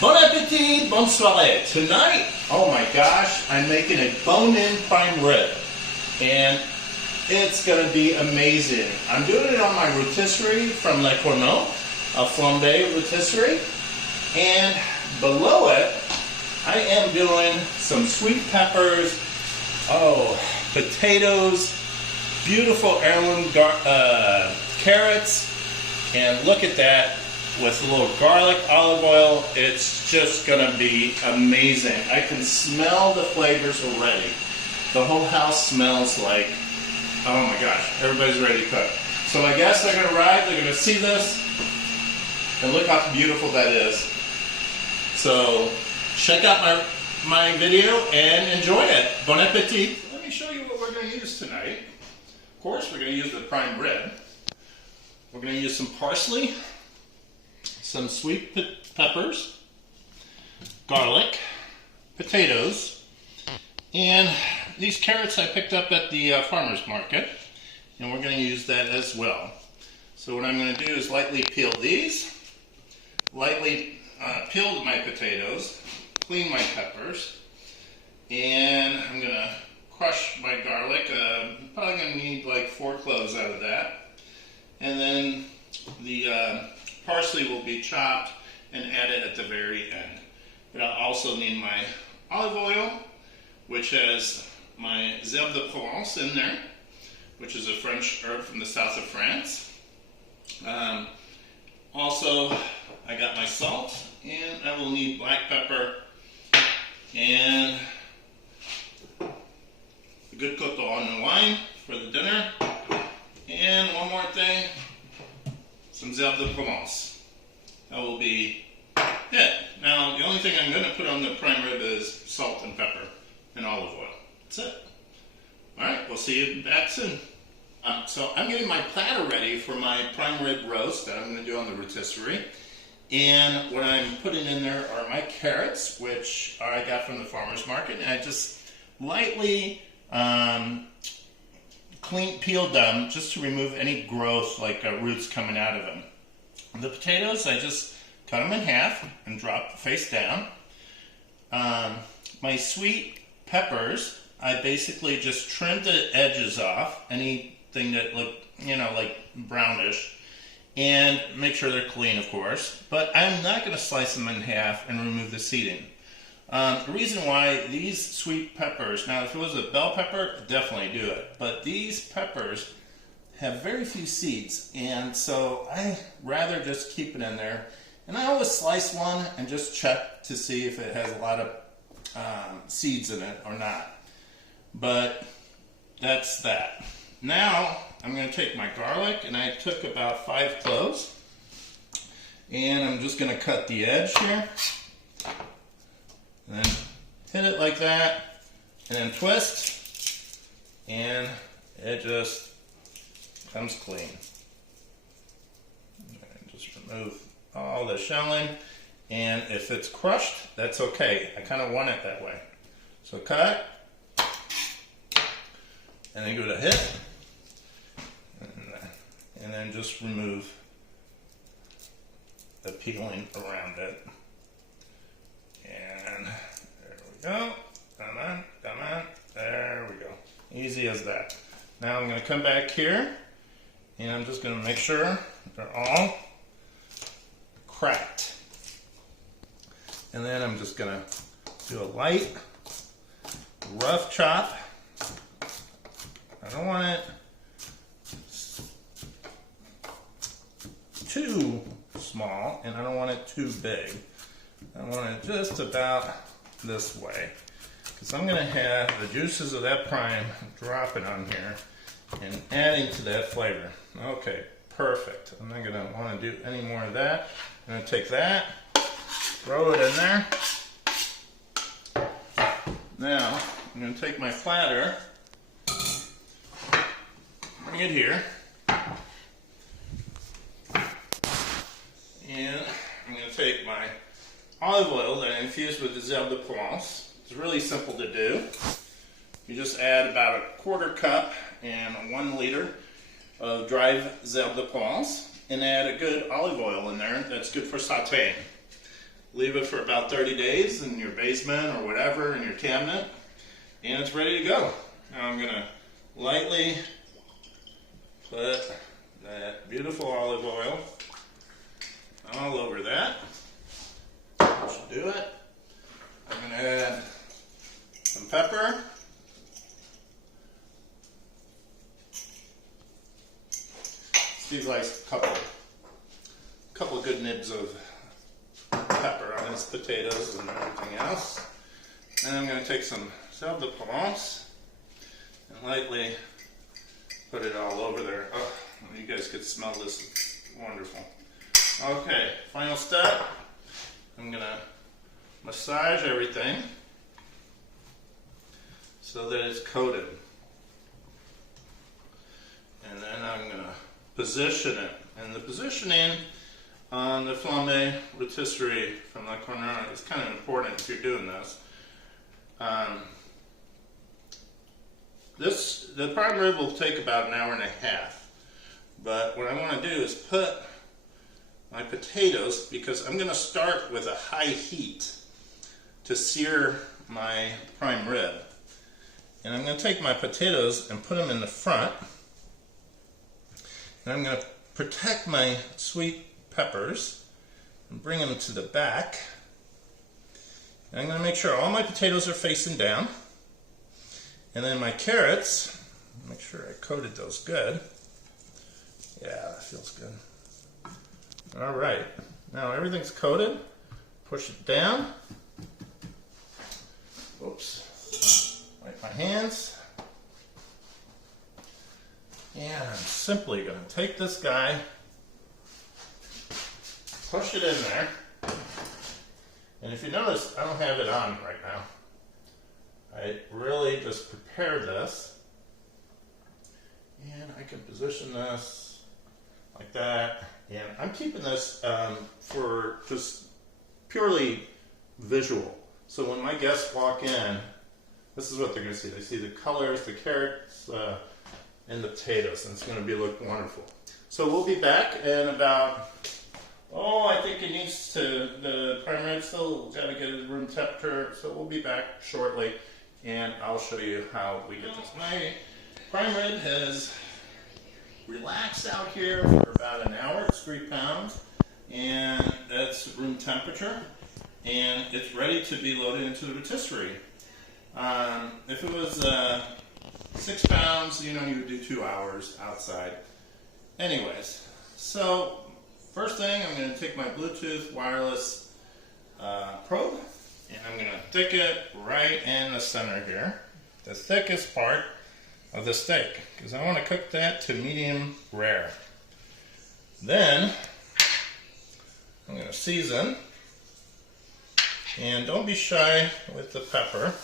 Bon appetit, bonne soirée. Tonight, oh my gosh, I'm making a bone-in prime rib. And it's going to be amazing. I'm doing it on my rotisserie from Le Cornue, a flambe rotisserie. And below it, I am doing some sweet peppers, potatoes, beautiful heirloom carrots, and look at that with a little garlic, olive oil. It's just gonna be amazing. I can smell the flavors already. The whole house smells like, oh my gosh, everybody's ready to cook. So my guests are gonna arrive, they're gonna see this, and look how beautiful that is. So check out my video and enjoy it. Bon appetit. Let me show you what we're gonna use tonight. Of course, we're gonna use the prime rib. We're gonna use some parsley, some sweet peppers, garlic, potatoes, and these carrots I picked up at the farmer's market, and we're going to use that as well. So what I'm going to do is lightly peel these, lightly peel my potatoes, clean my peppers, and I'm going to crush my garlic. Probably going to need like 4 cloves out of that. And then the parsley will be chopped and added at the very end. But I'll also need my olive oil, which has my herbes de Provence in there, which is a French herb from the south of France. Also, I got my salt, and I will need black pepper and a good coteau on wine for the dinner. And one more thing, some herbes de Provence. That will be it. Now, the only thing I'm going to put on the prime rib is salt and pepper and olive oil. That's it. Alright, we'll see you back soon. So I'm getting my platter ready for my prime rib roast that I'm going to do on the rotisserie. And what I'm putting in there are my carrots, which I got from the farmer's market. And I just lightly peeled them just to remove any growth, like roots coming out of them. The potatoes, I just cut them in half and drop face down. My sweet peppers, I basically just trimmed the edges off, anything that looked, like brownish, and make sure they're clean, of course. But I'm not going to slice them in half and remove the seeding. The reason why these sweet peppers, now if it was a bell pepper, definitely do it. But these peppers have very few seeds, and so I rather just keep it in there. And I always slice one and just check to see if it has a lot of seeds in it or not. But that's that. Now I'm going to take my garlic, and I took about 5 cloves, and I'm just going to cut the edge here, and then hit it like that, and then twist, and it just comes clean. And just remove all the shelling, and if it's crushed, that's okay. I kind of want it that way. So cut, and then go to hit, and then just remove the peeling around it. And there we go. Come on, come on. There we go. Easy as that. Now I'm going to come back here, and I'm just going to make sure they're all cracked. And then I'm just going to do a light, rough chop. I don't want it too small, and I don't want it too big. I want it just about this way, because I'm going to have the juices of that prime dropping on here and adding to that flavor. Okay, perfect. I'm not going to want to do any more of that. I'm going to take that, throw it in there. Now, I'm going to take my platter, bring it here, and I'm going to take my olive oil that I infused with the herbes de Provence. It's really simple to do. You just add about 1/4 cup and 1 liter of dried herbes de Provence, and add a good olive oil in there that's good for sauteing. leave it for about 30 days in your basement or whatever, in your cabinet, and it's ready to go. Now I'm going to lightly put that beautiful olive oil all over that. That should do it. I'm going to add some pepper. Steve likes a couple of good nibs of pepper on his potatoes and everything else. And I'm going to take some sel de Provence and lightly put it all over there. Oh, you guys could smell this. It's wonderful. Okay, final step. I'm going to massage everything so that it's coated. And then I'm going to position it. And the positioning on the Cornue Rotisserie from the Cornue is kind of important if you're doing this. The prime rib will take about an hour and a half. But what I want to do is put my potatoes, because I'm going to start with a high heat to sear my prime rib. And I'm going to take my potatoes and put them in the front. And I'm going to protect my sweet peppers and bring them to the back. And I'm going to make sure all my potatoes are facing down. And then my carrots, make sure I coated those good. Yeah, that feels good. All right, now everything's coated. Push it down. Oops. Wipe my hands. And I'm simply going to take this guy, push it in there. And if you notice, I don't have it on right now. I really just prepared this. And I can position this like that. And I'm keeping this for just purely visual. So when my guests walk in, this is what they're going to see. They see the colors, the carrots, and the potatoes, and it's going to look wonderful. So we'll be back in about, I think it needs to, the prime rib still got to get it room temperature, so we'll be back shortly, and I'll show you how we get this. My prime rib has relaxed out here for about an hour. It's 3 pounds, and that's room temperature, and it's ready to be loaded into the rotisserie. If it was 6 pounds, you would do 2 hours outside. Anyways, so first thing, I'm going to take my Bluetooth wireless probe, and I'm going to stick it right in the center here, the thickest part of the steak, because I want to cook that to medium rare. Then I'm going to season, and don't be shy with the pepper.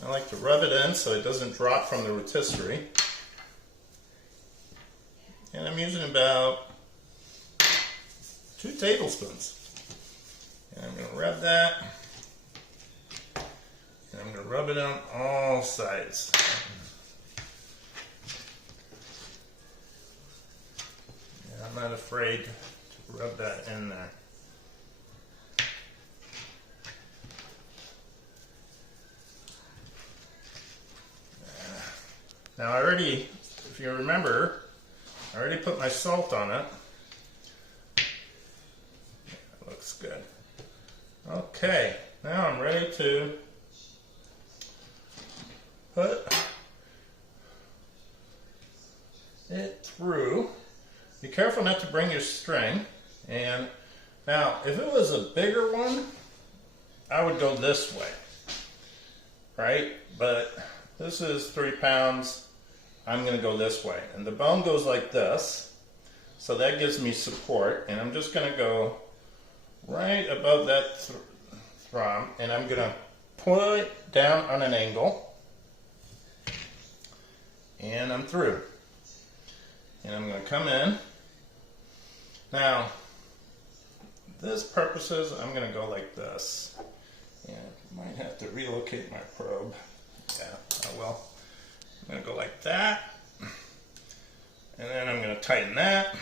I like to rub it in so it doesn't drop from the rotisserie. And I'm using about 2 tablespoons. And I'm going to rub that. And I'm going to rub it on all sides. And I'm not afraid to rub that in there. Now I already, if you remember, I already put my salt on it. That looks good. Okay, now I'm ready to put it through. Be careful not to bring your string. And now, if it was a bigger one, I would go this way, right? But this is 3 pounds. I'm going to go this way, and the bone goes like this, so that gives me support, and I'm just going to go right above that thumb, and I'm going to pull it down on an angle, and I'm through. And I'm going to come in. Now, this purposes, I'm going to go like this, and I might have to relocate my probe. Yeah, oh well. I'm going to go like that, and then I'm going to tighten that,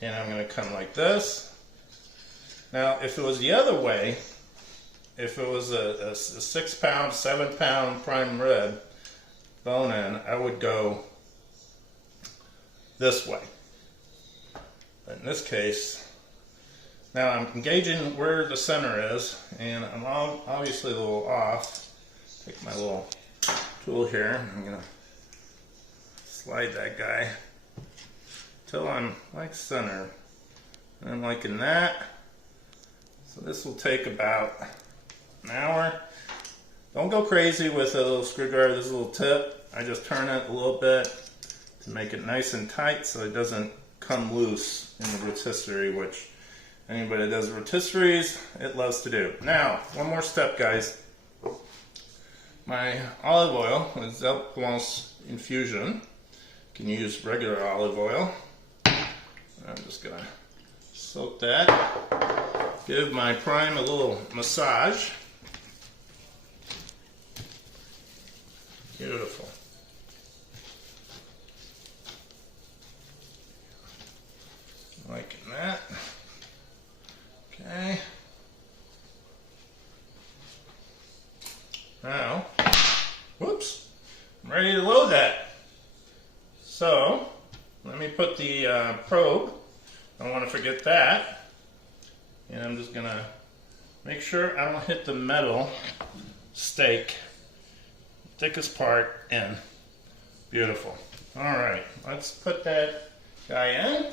and I'm going to come like this, Now, if it was the other way, if it was a 6 pound, 7 pound prime rib bone in, I would go this way. But in this case, now I'm engaging where the center is, and I'm obviously a little off. Take my little tool here, I'm gonna slide that guy till I'm like center. And I'm liking that. So this will take about an hour. Don't go crazy with a little screwdriver. This is a little tip. I just turn it a little bit to make it nice and tight so it doesn't come loose in the rotisserie, which anybody that does rotisseries, it loves to do. Now, one more step, guys. My olive oil is Provence infusion. You can use regular olive oil. I'm just gonna soak that. Give my prime a little massage. Beautiful. Liking that. Okay. Now, whoops, I'm ready to load that. So, let me put the probe. I don't want to forget that. And I'm just gonna make sure I don't hit the metal steak. Thickest part in. Beautiful. Alright, let's put that guy in.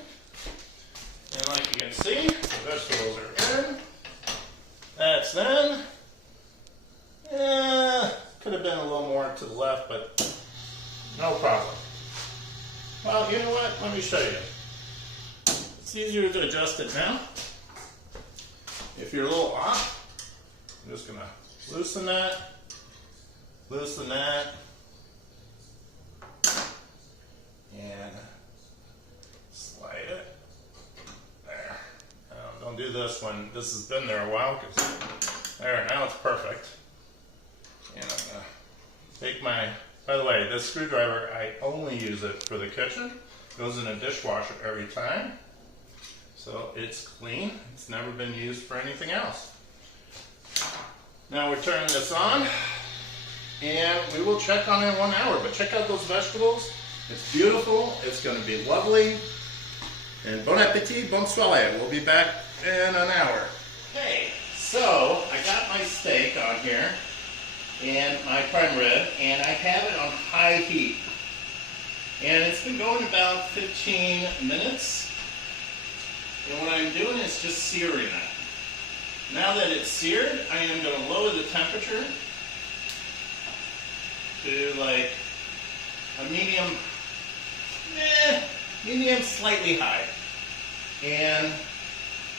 And like you can see, the vegetables are in. That's in. Could have been a little more to the left, but no problem. Well, you know what? Let me show you. It's easier to adjust it now. If you're a little off, I'm just going to loosen that, and slide it. There. Don't do this when this has been there a while, because there, now it's perfect. And I'm going to take my, by the way, this screwdriver, I only use it for the kitchen. It goes in a dishwasher every time. So it's clean. It's never been used for anything else. Now we're turning this on, and we will check on it in 1 hour. But check out those vegetables. It's beautiful. It's going to be lovely. And bon appetit, bon soirée. We'll be back in an hour. Okay, so I got my steak on here, and my prime rib, and I have it on high heat. And it's been going about 15 minutes. And what I'm doing is just searing it. Now that it's seared, I am going to lower the temperature to like a medium, slightly high. And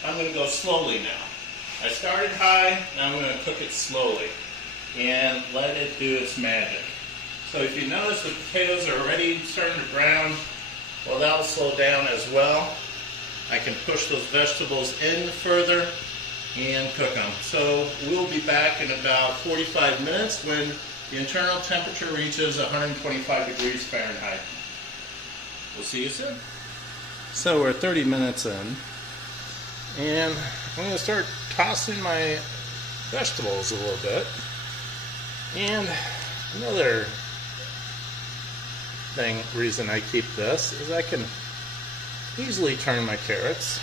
I'm going to go slowly now. I started high, now I'm going to cook it slowly and let it do its magic. So if you notice the potatoes are already starting to brown, well, that'll slow down as well. I can push those vegetables in further and cook them. So we'll be back in about 45 minutes when the internal temperature reaches 125 degrees Fahrenheit. We'll see you soon. So we're 30 minutes in, and I'm going to start tossing my vegetables a little bit. And another reason I keep this is I can easily turn my carrots.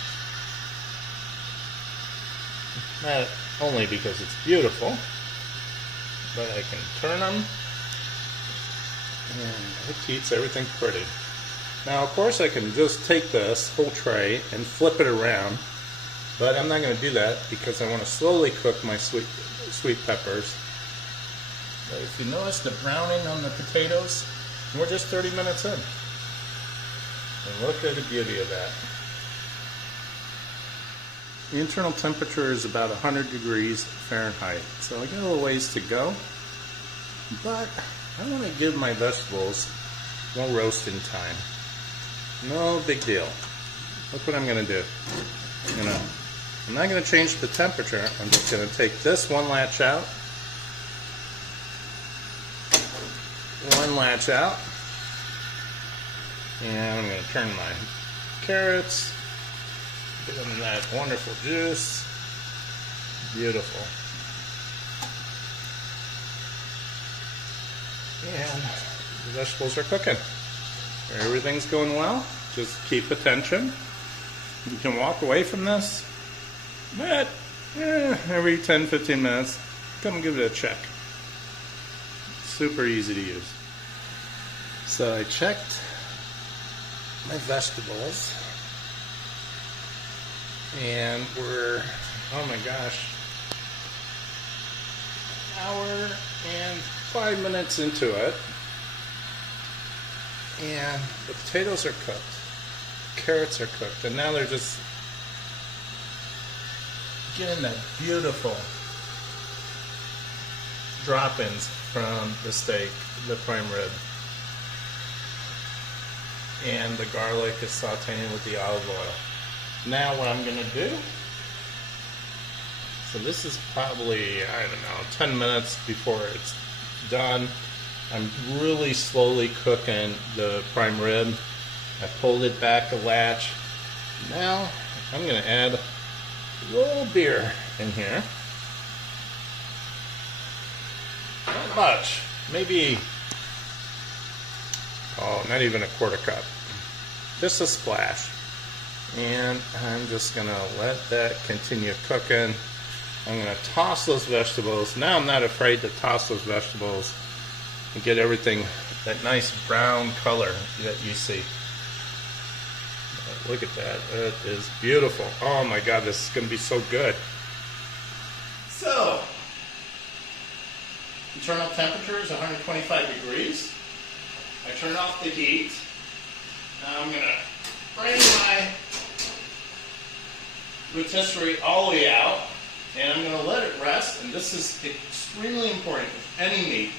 Not only because it's beautiful, but I can turn them, and it keeps everything pretty. Now, of course, I can just take this whole tray and flip it around, but I'm not going to do that because I want to slowly cook my sweet peppers. But if you notice the browning on the potatoes, we're just 30 minutes in. And look at the beauty of that. The internal temperature is about 100 degrees Fahrenheit, so I got a little ways to go. But I want to give my vegetables more roasting time. No big deal. Look what I'm going to do. I'm not going to change the temperature. I'm just going to take this one latch out. And I'm going to turn my carrots, give them that wonderful juice. Beautiful. And the vegetables are cooking. Everything's going well. Just keep attention. You can walk away from this, but every 10-15 minutes, come give it a check. Super easy to use. So I checked my vegetables, and we're, oh my gosh, an hour and 5 minutes into it, and the potatoes are cooked, the carrots are cooked, and now they're just getting that beautiful drop-ins from the steak, the prime rib. And the garlic is sauteing with the olive oil. Now what I'm going to do, so this is probably, I don't know, 10 minutes before it's done. I'm really slowly cooking the prime rib. I pulled it back a latch. Now I'm going to add a little beer in here. Not much, maybe, oh, not even a quarter cup. Just a splash. And I'm just going to let that continue cooking. I'm going to toss those vegetables. Now I'm not afraid to toss those vegetables and get everything that nice brown color that you see. Look at that. It is beautiful. Oh my God, this is going to be so good. So, internal temperature is 125 degrees. I turn off the heat. Now I'm going to bring my rotisserie all the way out, and I'm going to let it rest. And this is extremely important with any meat.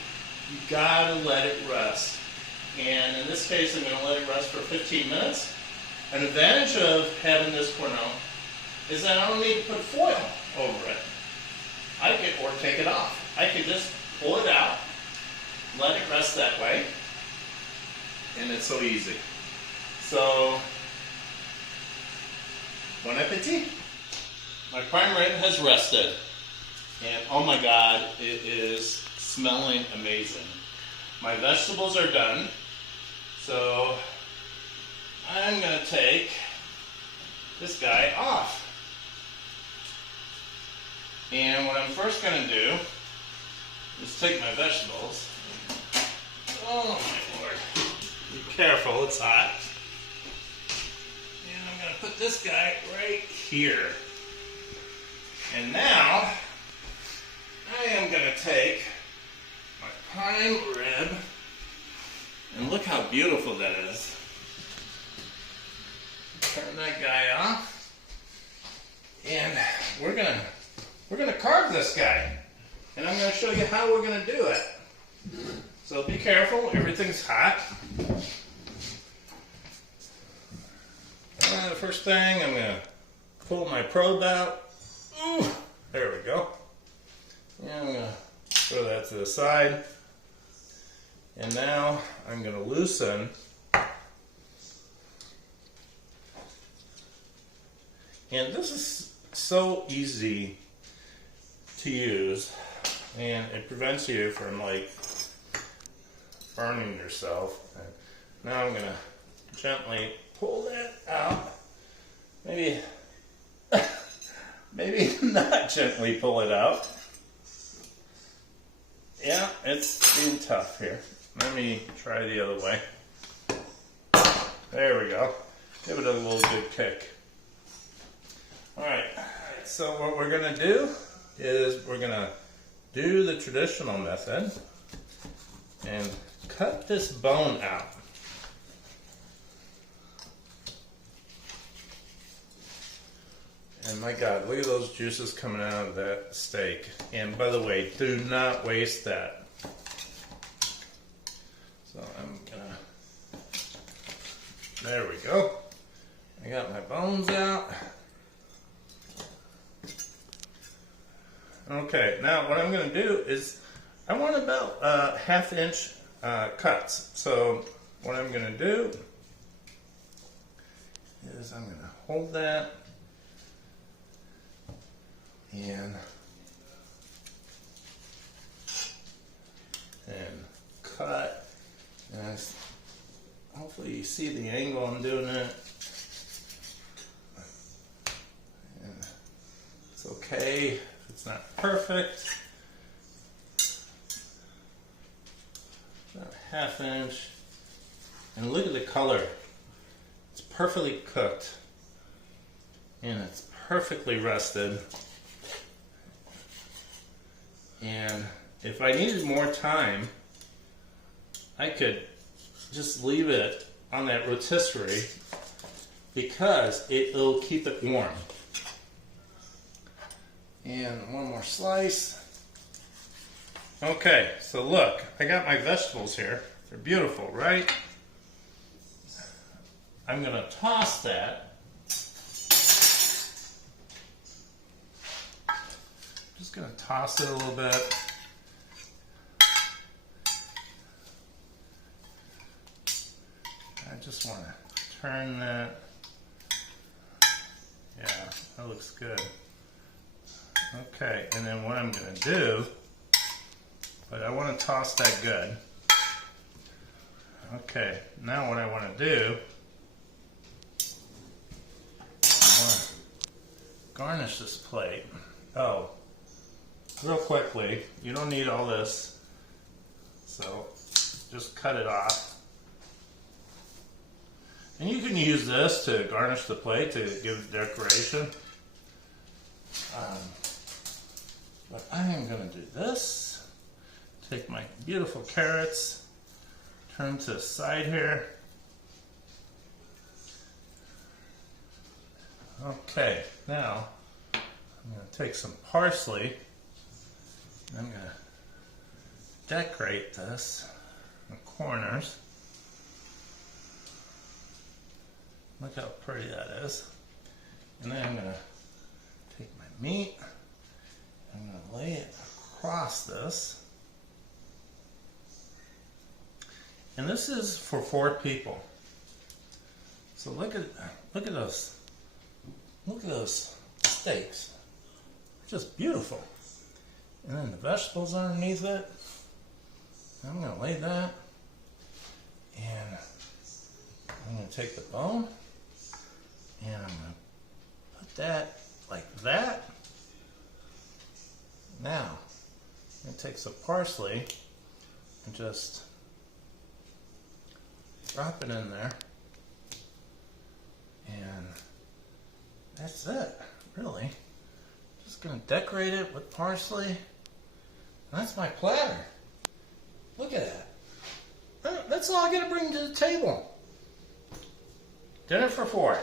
You got to let it rest. And in this case, I'm going to let it rest for 15 minutes. An advantage of having this Cornue is that I don't need to put foil over it. Or take it off. I can just pull it out, let it rest that way, and it's so easy. So, bon appetit. My prime rib has rested, and oh my God, it is smelling amazing. My vegetables are done, so I'm going to take this guy off. And what I'm first going to do is take my vegetables. Oh my Lord. Be careful, it's hot. And I'm going to put this guy right here. And now, I am going to take my prime rib, and look how beautiful that is. Turn that guy off, and we're gonna carve this guy, and I'm gonna show you how we're gonna do it. So be careful, everything's hot. The first thing, I'm gonna pull my probe out. Ooh, there we go. And I'm gonna throw that to the side, and now I'm gonna loosen. And this is so easy to use, and it prevents you from like burning yourself. And now I'm gonna gently pull that out. Maybe not gently pull it out. Yeah, it's being tough here. Let me try the other way. There we go. Give it a little good kick. Alright, so what we're going to do is we're going to do the traditional method and cut this bone out. And my God, look at those juices coming out of that steak. And by the way, do not waste that. So I'm going to, there we go. I got my bones out. Okay, now what I'm going to do is I want about 1/2 inch cuts. So what I'm going to do is I'm going to hold that and see the angle I'm doing it. And it's okay if it's not perfect. About a ½ inch. And look at the color. It's perfectly cooked. And it's perfectly rested. And if I needed more time, I could just leave it on that rotisserie because it'll keep it warm. And one more slice. Okay, so look, I got my vegetables here. They're beautiful, right? I'm going to toss that. Just going to toss it a little bit. I just want to turn that. Yeah, that looks good. Okay, and then what I'm going to do, but I want to toss that good. Okay, now what I want to do, I want to garnish this plate. Oh, real quickly, you don't need all this, so just cut it off. And you can use this to garnish the plate to give decoration. But I am going to do this. Take my beautiful carrots, turn to the side here. Okay, now I'm going to take some parsley. I'm going to decorate this in the corners. Look how pretty that is. And then I'm going to take my meat. I'm going to lay it across this. And this is for 4 people. So look at those. Look at those steaks. They're just beautiful. And then the vegetables underneath it. I'm going to lay that. And I'm going to take the bone. And I'm going to put that like that. Now, I'm going to take some parsley and just drop it in there. And that's it, really. Just going to decorate it with parsley. And that's my platter. Look at that. That's all I got to bring to the table. Dinner for 4.